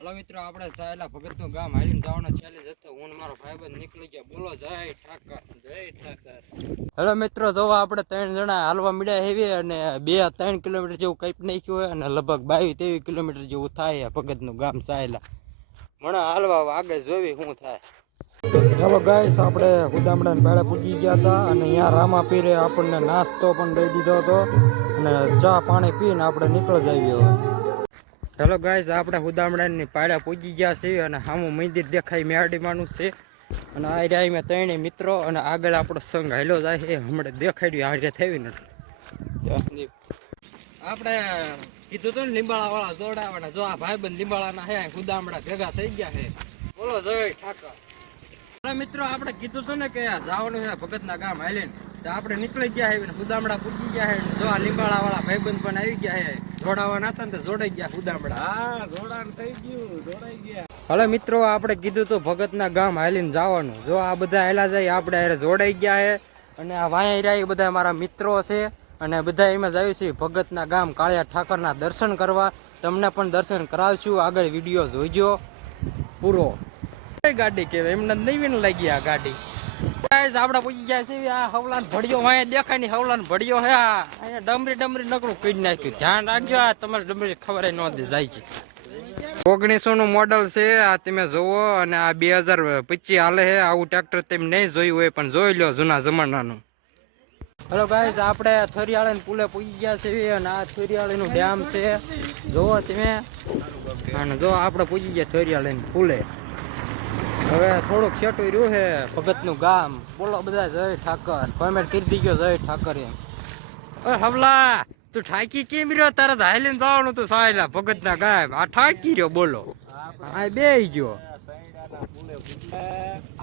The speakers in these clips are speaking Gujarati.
हेलो मित्रों આપણે સાયલા ભગતનું ગામ હાલીને જવાનો ચાલે જતો હું મારો ભાઈબંધ નીકળી ગયા બોલો જય ઠાકર હેલો મિત્રો જો આપણે ત્રણ જણા હાલવા મળ્યા હેવી અને 2-3 કિલોમીટર જેવું કઈપ નાખ્યું હોય અને લગભગ 22-23 કિલોમીટર જેવું થાય ભગતનું ગામ સાયલા મને હાલવા આગળ જોવી શું થાય। હેલો ગાઈસ આપણે ઉદામડાને પાળે પૂજી ગયા હતા અને અહીંયા રામાપીરે આપણને નાસ્તો પણ દઈ દીધો હતો અને ચા પાણી પીને આપણે નીકળી જાવી હવે। હેલો ગાઈસ આપણે ઉદામડાની પાળે પૂજી ગયા છીએ અને સામું મંદિર દેખાય મેરડીમાંનું છે અને આ રહ્યા મેં ત્રણેય મિત્રો અને આગળ આપણો સંઘ હાલ્યો જાય છે હમણાં દેખાડ્યું હારે થવી નથી આપણે કીધું તો ને લીંબાળા વાળા જોડાવાના જો આ ભાઈબંધ લીંબાળાના હે ઉદામડા ભેગા થઈ ગયા છે બોલો જય ઠાકર। મિત્રો આપણે કીધું હતું ને કે જવાનું છે ભગતના ગામ હાલીને તો આપણે નીકળી ગયા છે ઉદામડા પૂજી ગયા છે જો આ લીંબાળા વાળા ભાઈબંધ પણ આવી ગયા છે જોડાવાના હતા ને તો જોડાઈ ગયા ઉદામડા હા જોડાણ થઈ ગયું જોડાઈ ગયા। હવે મિત્રો આપણે કીધું તો ભગતના ગામ હાલીને જવાનું જો આ બધા હાલા જાય આપણે હારે જોડાઈ ગયા છે અને આ વાયા રહ્યા બધા મારા મિત્રો છે અને બધા એમાં જ આવ્યું છે ભગતના ગામ કાળિયા ઠાકરના દર્શન કરવા તમને પણ દર્શન કરાવશું આગળ વિડીયો જોઈજો પૂરો। ગાડી કેવાય એમને નવીન લાગી આ ગાડી આપડે પૂછી જાય છે આ હવલાન ભડિયો અહીંયા દેખાય ની હવલાન ભડિયો હે અહીંયા ડમરી નકરું કઈ નાખ્યું ધ્યાન રાખજો આ તમારે ડમરી ખબર ન જાય છે 1900 નું મોડલ છે આ તમે જોવો અને આ 2025 હાલે છે આવું ટ્રેક્ટર તમે નહીં જોયું હોય પણ જોઈ લો જૂના જમાનાનું। હેલો ગાઈસ આપણે થરિયાળી પુલે પૂજી ગયા છે અને આ થરિયાળી નું ડેમ છે જોવો તમે અને જો આપણે પૂજી ગયા થરિયાળી પુલે હવે થોડુંક છેટું રહ્યું છે ભગતનું ગામ બોલો બધા જય ઠાકર કોમેન્ટ કરી દીજો જય ઠાકર એમ। ઓય હવલા તું ઠાકી કેમ રહ્યો તારે હાલીને જવાનું તું સાયલા ભગતના ગામ આ ઠાકી રહ્યો બોલો આ બેહી ગયો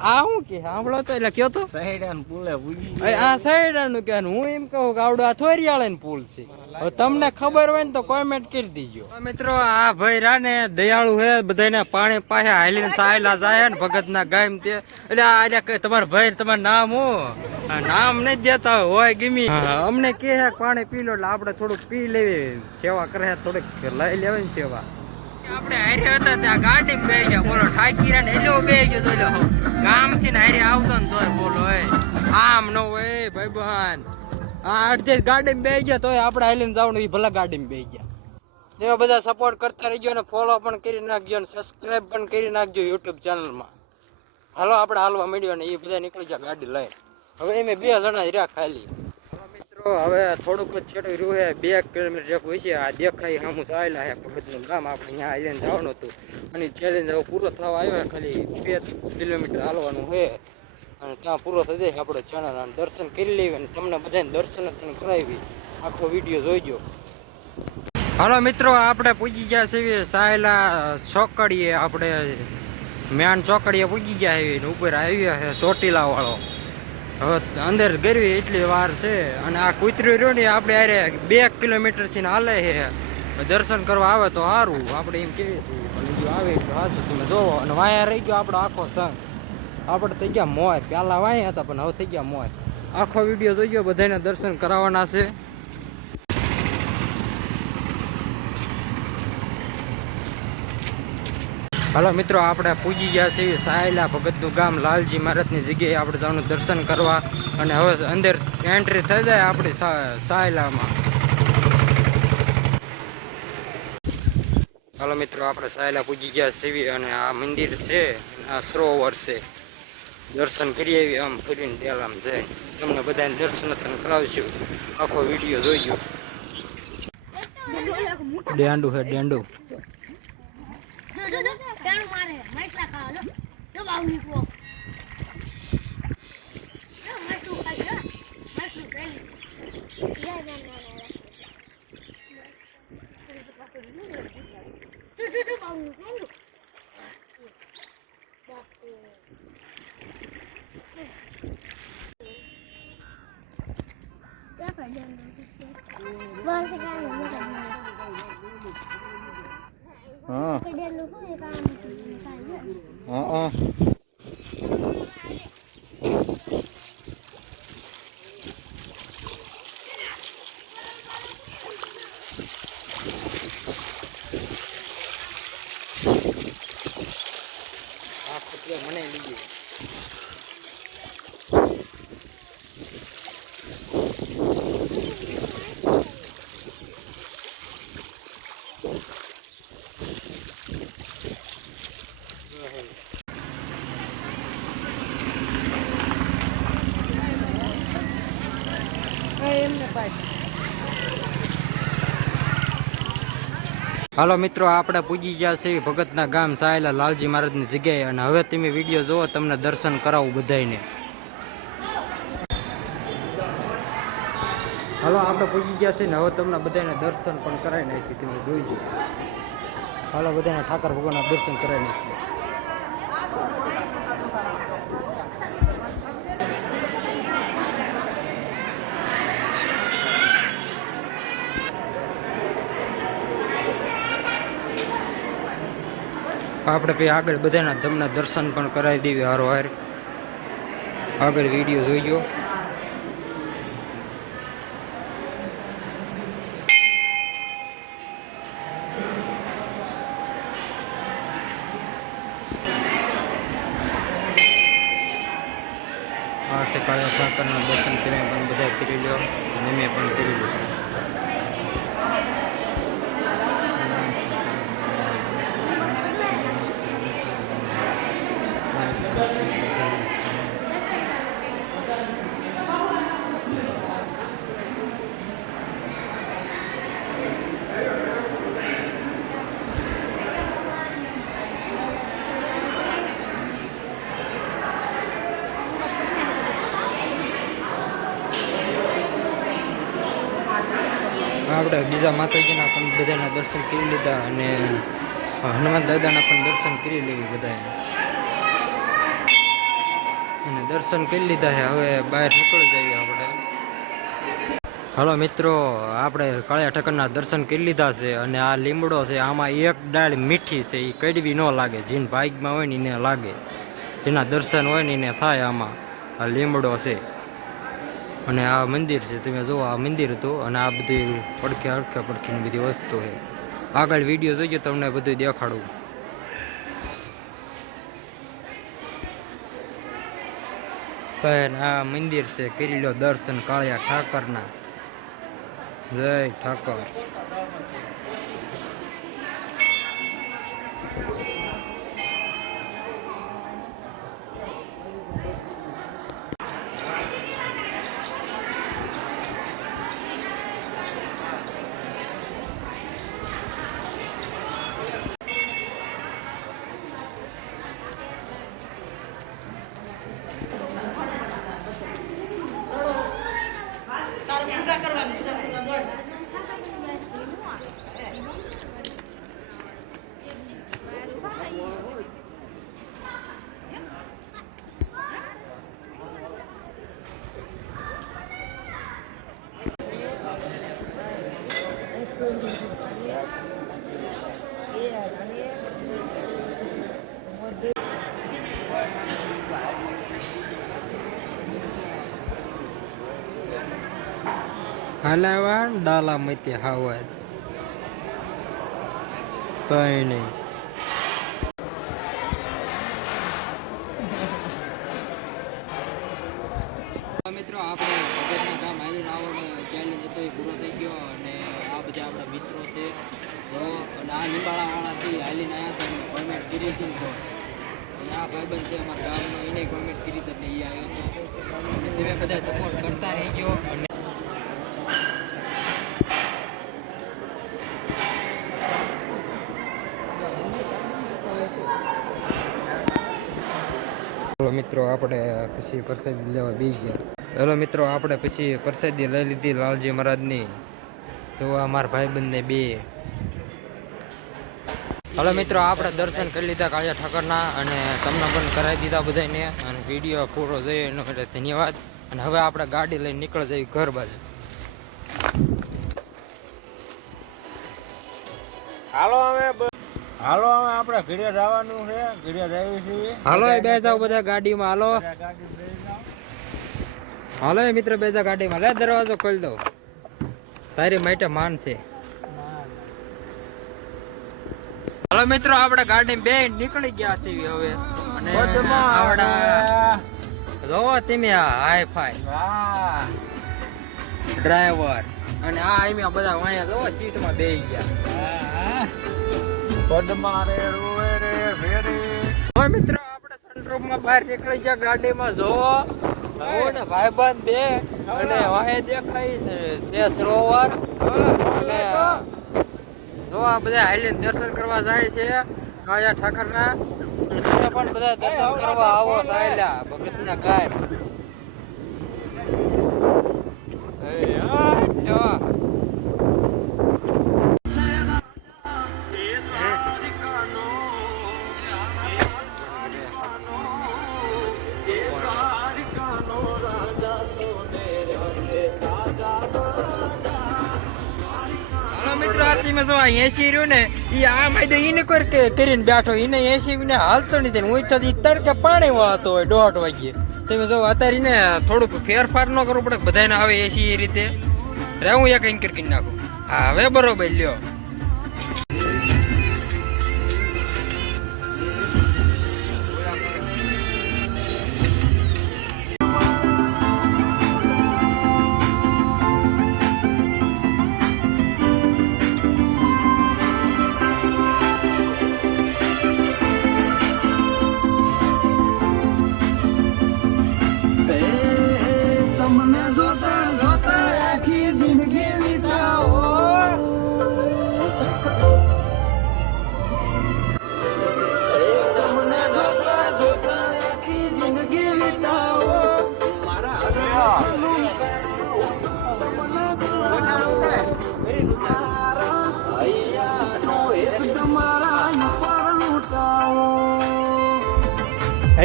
આ હું કે સાંભળો તો એટલે કયો તો સહેડાન પુલે પૂજી આ સહેડાનું કે હું એમ કહું કે આવડો આ થોરિયાળાનો પુલ છે હવે તમને ખબર હોય ને તો કોમેન્ટ કરી દીજો। મિત્રો આ ભાઈ રાને દયાળુ હે બધાને પાણી પાસે હાલીને સાયલા જાય ને ભગતના ગામ તે એટલે આ તમારા ભાઈ તમારું નામ હું નામ નહીં દેતા હોય ગમી અમને કે પાણી પી લો એટલે આપણે થોડુંક પી લેવી સેવા કરે થોડીક લઈ લેવાય ને સેવા આપણે હારે હતા ત્યાં ગાડી બે ગયા બોલો ઠાકીરા ને એલો બે ગયો તો ગામ થી ને હારે આવતો ને તોય બોલો આમ ન હોય ભાઈબંધ આ અડધી ગાડી બે ગયા તોય આપણે હાલીને જવાનું એ ભલા ગાડી બે ગયા એવા બધા સપોર્ટ કરતા રહેજો અને ફોલો પણ કરી નાખજો અને સબસ્ક્રાઈબ પણ કરી નાખજો યુટ્યુબ ચેનલમાં। હાલો આપણે હાલવા મળ્યો ને એ બધા નીકળી ગયા ગાડી લઈ હવે એમે 2 જણા રહ્યા ખાલી મિત્રો હવે થોડુંક જ છેટું રહ્યું છે 2 કિલોમીટર જેવું હોય છે આ દેખાય સામું ચાલ્યા છે ભગતનું ગામ આપણે અહીંયા આવીને જવાનું હતું અને ચેલેન્જ હવે પૂરો થવા આવ્યો ખાલી 2 કિલોમીટર હાલવાનું છે અને ત્યાં પૂરો થઈ જાય આપણો ચેનલ અને દર્શન કરી લેવી અને તમને બધાને દર્શન કરાવી આખો વિડીયો જોઈજો। હાલો મિત્રો આપણે પૂજી ગયા છીએ સાયલા ચોકડીએ આપણે મેન ચોકડીએ પૂજી ગયા છીએ ઉપર આવ્યા છે ચોટીલા વાળો હવે અંદર ગરવી એટલી વાર છે અને આ કૂતરી રહ્યો ને આપણે અરે 2 કિલોમીટર થી હાલે છે દર્શન કરવા આવે તો સારું આપણે એમ કેવી પણ જો આવે તો હાસું તમે જોવો અને વાયા રહી ગયો આપણો આખો સંઘ આપણે થઈ ગયા મોજ પેલા વાયા હતા પણ હવે થઈ ગયા મોજ આખો વિડીયો જોઈજો બધાને દર્શન કરાવવાના છે। હાલો મિત્રો આપણે પૂજી ગયા છીએ સાયલા ભગતનું ગામ લાલજી મહારાજની જગ્યાએ આપણે જવાનું દર્શન કરવા અને હવે અંદર એન્ટ્રી થઈ જાય આપણી સાયલામાં। હાલો મિત્રો આપણે સાયલા પૂજી ગયા છીએ અને આ મંદિર છે આ સરોવર છે દર્શન કરી આવી આમ ફરીને ડેલામ છે તમને બધાને દર્શન કરાવશું આખો વિડીયો જોઈજો। ડેંડું છે ડેંડું મારે મૈસલા ખાવા લો બાઉ નીકળો મૈસલું ખાઈ લો મૈસલું પેલી તું બાઉ નીકળો हाँ हाँ આ કુતરો મને લીધી. હાલો મિત્રો, આપણે પૂજી ગયા છે ભગતના ગામ સાયલા લાલજી મહારાજની જગ્યાએ, અને હવે તમે વિડીયો જોવો, તમને દર્શન કરાવું બધાને. હાલો, આપણે પૂજી ગયા છે ને હવે તમને બધાને દર્શન પણ કરાવી નાખી, તમે જોઈજો. હાલો, બધાને ઠાકર ભગવાનના દર્શન કરાવી નાખી. આપણે પછી આગળ બધાના તમને દર્શન પણ કરાવી દેવી હારો હાર. આગળ વિડીયો જોઈજો. આ છે કાળિયા ઠાકરના દર્શન, તમે પણ બધા કરી લો અને મેં પણ કરી લીધા. આપણે બીજા માતાજીના પણ બધાના દર્શન કરી લીધા અને હનુમાન દાદાના પણ દર્શન કરી લેવી બધાએ, અને દર્શન કરી લીધા છે. હવે બહાર નીકળી જઈએ આપણે. હાલો મિત્રો, આપણે કાળિયા ઠાકરના દર્શન કરી લીધા છે, અને આ લીમડો છે, આમાં એક ડાળ મીઠી છે, એ કડવી ન લાગે. જેને ભાગમાં હોય ને એને લાગે, જેના દર્શન હોય ને એને થાય. આમાં આ લીમડો છે, અને આ મંદિર છે. તમે જુઓ, આ મંદિર હતું, અને આ બધી પડખીની બધી વસ્તુ છે. આગળ વિડીયો જોઈજો, તમને બધું દેખાડું. આ મંદિર છે, કરી લો દર્શન કાળિયા ઠાકરના. જય ઠાકર. હલાવા ડાલા મતે હાવત કઈ નહીં. મિત્રો, આપણે ભગતના ગામ આવીને આવવાનો ચેલેન્જ હતો એ પૂરો થઈ ગયો, અને આ બધા આપણા મિત્રો છે જો, અને આ લીંબાળાવાળાથી હાલીને આવ્યા હતા, કોમેન્ટ કરી હતી ને, અને આ ભાઈબંધ છે અમારા ગામનો, એને કોમેન્ટ કરી હતી, એ આવ્યો હતો. અને તમે બધા સપોર્ટ કરતા રહી ગયો. અને મિત્રો, આપણે પછી પ્રસાદી લેવા બી ગયા. હેલો મિત્રો, આપણે પછી પ્રસાદી લઈ લીધી લાલજી મહારાજની. તો અમારા ભાઈબંધને બે. હલો મિત્રો, આપણે દર્શન કરી લીધા કાળિયા ઠાકરના, અને તમને પણ કરાવી દીધા બધાને. અને વિડીયો પૂરો જોયો એનો માટે ધન્યવાદ. અને હવે આપણે ગાડી લઈને નીકળી જઈએ ઘર બાજુ. હાલો હવે આપણે ઘરે જવાનું છે, ઘરે જઈએ છીએ. હાલો બે જાવ બધા ગાડીમાં. હાલો હાલો મિત્ર, બે જા ગાડીમાં. લે દરવાજો ખોલી દો, તારી માટે માન છે. હાલો હવે મિત્રો આપણે ગાડી બે નીકળી ગયા છીએ હવે અને આવડા જોવો તમે આ હાઈ ફાઈ ડ્રાઈવર અને આ અહીંયા બધા અહીંયા જોવો સીટમાં બેસી ગયા પદમારે રોવે રે ફેરે. હવે મિત્રો આપણે સનરૂફમાં બહાર નીકળી ગયા ગાડીમાં જોવો હું ને ભાઈબંધ બે અને વાહે દેખાય છે સરોવર અને જો આ બધા હાઈલેન્ડ દર્શન કરવા જાય છે કાયા ઠાકરના અને તમે પણ બધા દર્શન કરવા આવો સાયલા ભગતના ગાય મિત્રો આ તમે જો એસી રહ્યું ને એ આ માયદો એને કોઈ કરીને બેઠો એને એસી ને હાલતો નથી હું તો તડકે પાણી વાતો હોય 1:30 વાગ્યે તમે જો અત્યારે એને થોડુંક ફેરફાર ન કરવું પડે બધાને આવે એસી એ રીતે હું એક એન્કર કરી નાખું હા હવે બરોબર લ્યો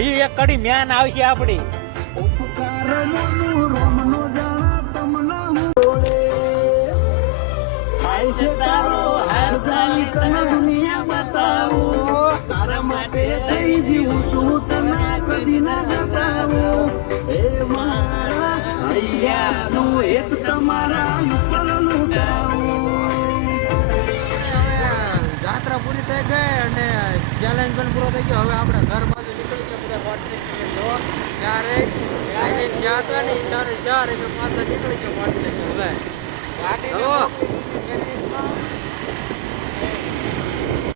હજી એક કડી મ્યાન આવશે આપડી તારા માટે થઈ જીવું છું તને કદી ના જતાવો એ મારા હૈયાનો એક તમારા ઉપર લૂટાવો. જાત્રા પૂરી થઈ ગઈ અને ચેલેન્જ પણ પૂરો થઈ ગયો હવે આપણે ઘર બાજુ નીકળી ગયા બધા મોટરસાઇકલ ત્યારે ગયા હતા ને ત્યારે 4 પાછા નીકળી ગયા મોટરસાઇકલ હવે